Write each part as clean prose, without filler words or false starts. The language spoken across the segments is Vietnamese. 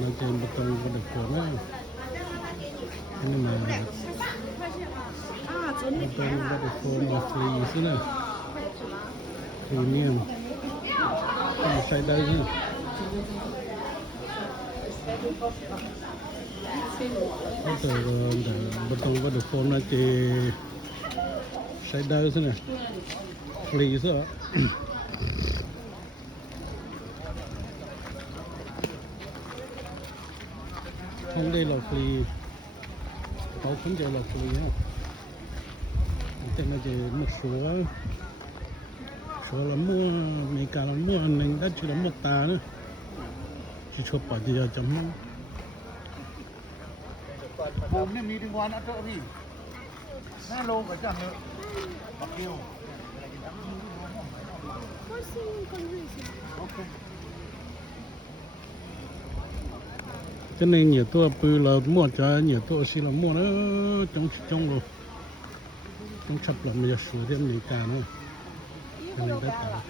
nó trên bê tông có được cuốn á, nhưng mà bê tông có được cuốn là free chứ này, premium, không sai đây chứ. Bây giờ bê tông có được cuốn là chỉ sai đây chứ này, free chứ ạ. Không đây là free, tao không đây là free không. Thế là chỉ một số là mua mấy cái là mua mình đã chỉ là một tà nữa, chỉ chụp bỏ thì giờ chấm không. Hôm nay mi đi ngoan đã trợ gì? Nè lô cả chẳng nữa. Bạc kiều. Ok. Cho nên nhiều tôi bự là mua cho nhiều tôi xí là mua nó trong luôn, trong chập là mình sửa thêm những cái nữa, cho nên tất cả.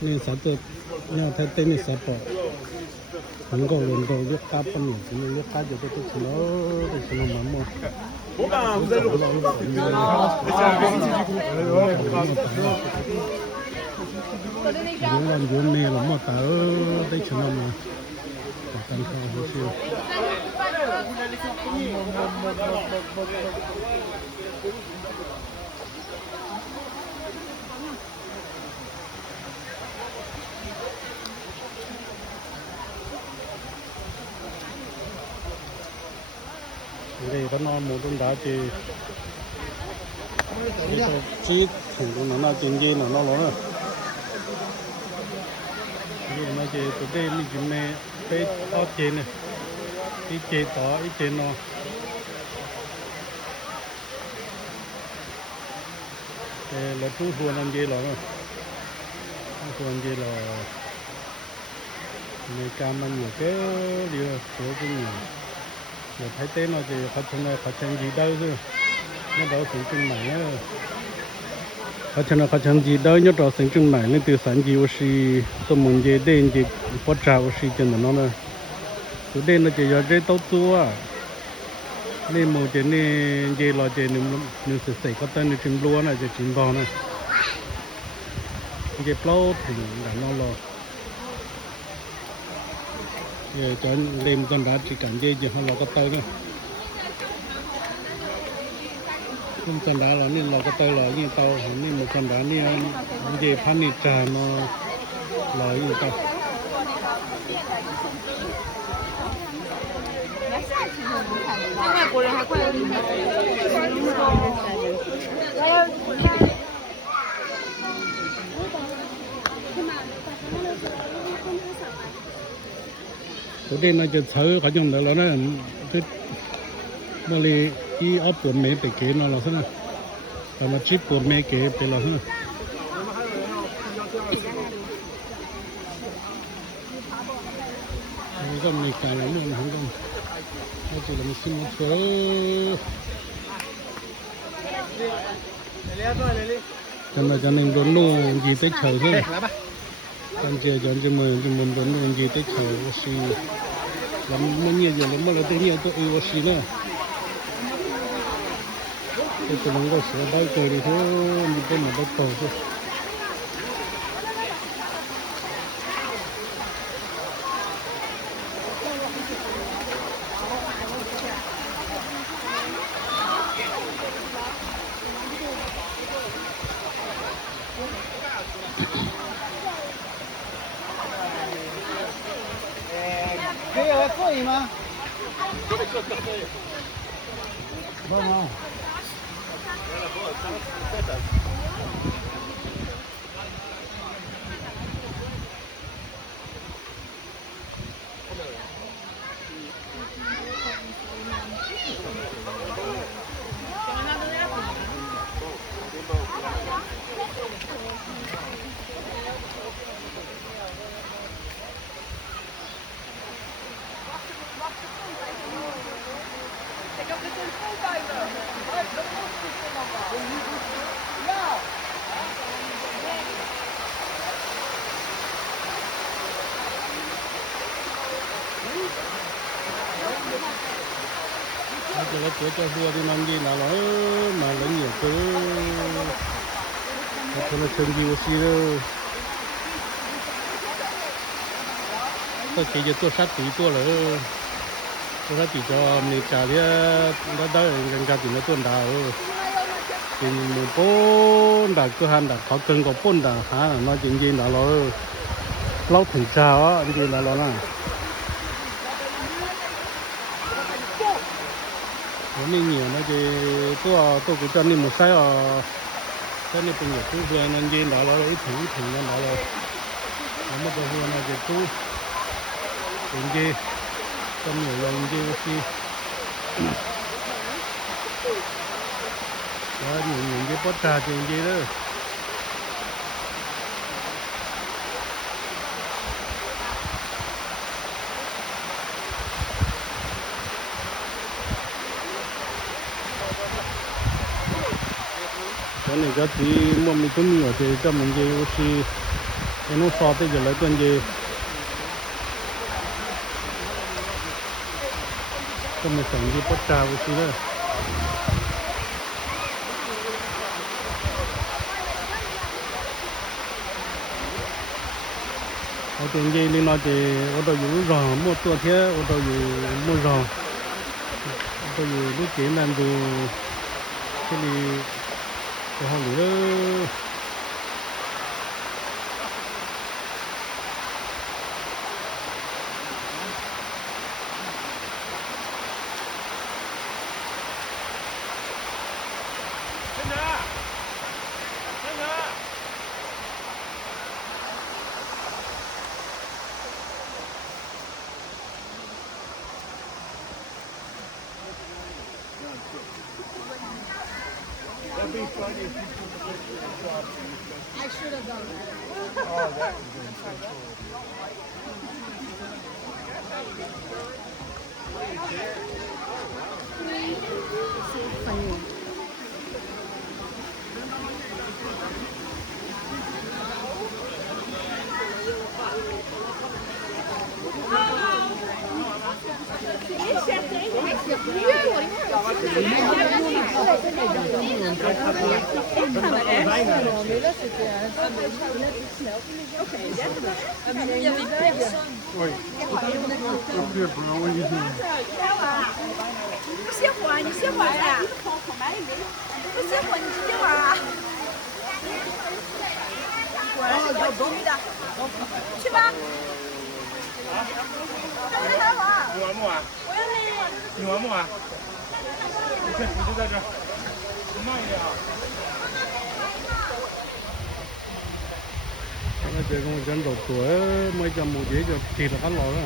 Nên sao tôi nhau thấy tên này sao bỏ không có luôn đâu lúc cá phân nhiều chỉ lúc cá cho tôi chỉ nó mà mua những lần vốn này là mua tớ đấy chỉ nó mà cần không hồi xưa. Đây có non một con đá thì chỉ thằng nó trên dây nó rồi, đây nó chỉ tụi đây mình chỉ mẹ cái to trên này, cái chế to, cái trên nó, là chú huân anh dây rồi, huân dây là mấy cam ăn nhiều cái điều số cũng nhiều. Rồi thấy tên nó thì họ chân gì đâu chứ, nó đâu sinh trưng mày á, họ chân gì đâu nhớ đâu sinh trưng mày nên từ sáng gì aussi tôi muốn gì đến gì bắt trà aussi cho nó nè, từ đây nó chỉ giờ đây tao tua, nên một cái này gì là cái nếu sẽ có tên là chim lúa này, chim bò này, cái plau thì là nó lo. Rồi cho lên con đá chỉ cảnh dây chỉ họ lò cái tơ nữa, con đá là nên lò cái tơ là như tàu, nên một con đá này dây phán đi trà nó là như tàu. Tụi đây nóจะเสือเขาอย่างเดียวแล้วนะคือมาเลยที่เอาปวดเมย์ไปเกณฑ์เราซะนะแต่มาชิปปวดเมย์เกณฑ์ไปเราซะนะนี่ก็มีการละเรื่องของกันเราจะมีสิ่งที่เสือจะนึงโดนนู่นยีไปเฉยใช่ไหมกันเจอจนจะมือโดนนู่นยีไปเฉยว่าสิแล้วมันเนี่ยอย่างเราเมื่อเราได้เนี่ยตัวเอวสินะแต่มันก็เสียได้เกินเลยที่มีเป็นแบบโตใช่可以吗？帮忙。giờ nó chữa cho vua đi làm gì nào nó mà lấy nhiều cái nó là chân gì xí đó tôi chỉ cho tôi sát tí tôi là tôi sát tí cho mình trả đi nó đỡ gần cả thì nó tuần đào thì mình bốn đào cơ han đào khó cân có bốn đào hả nó chuyện gì nào nó lâu thành sao á cái gì nào nó nên nhiều nó thì tôi cũng cho nên một sai cho nên bây giờ tôi vừa nên gì đó là ít thử nó là nó mới vừa nó thì tôi chuyện gì cho nhiều lần gì thì đó nhiều cái bắt ra chuyện gì đó cái này cái thì mua mình cũng nhiều thì cho mình gì thì nó so tới giờ lại tuần gì cho mình sản gì bắt trà một xíu nữa ở tuần gì nên nói thì ở đâuอยู่รอmuaตัวเที่ยวở đâuอยู่mua rò ở đâuอยู่lúc kia làm dù cái gì cái hàng nữa I should have done that. Oh, that was so cool. Funny. Oi, eu queria para onde ir. 不歇会儿，你歇会儿噻。不歇会儿，你直接玩啊。果然是我急的。去吧。在哪玩？你玩不玩？我要那。你玩不玩？你去，你就在这儿，你慢一点啊。 nó chơi con dân đầu tuổi mới cho một dễ cho thì là ăn lò đó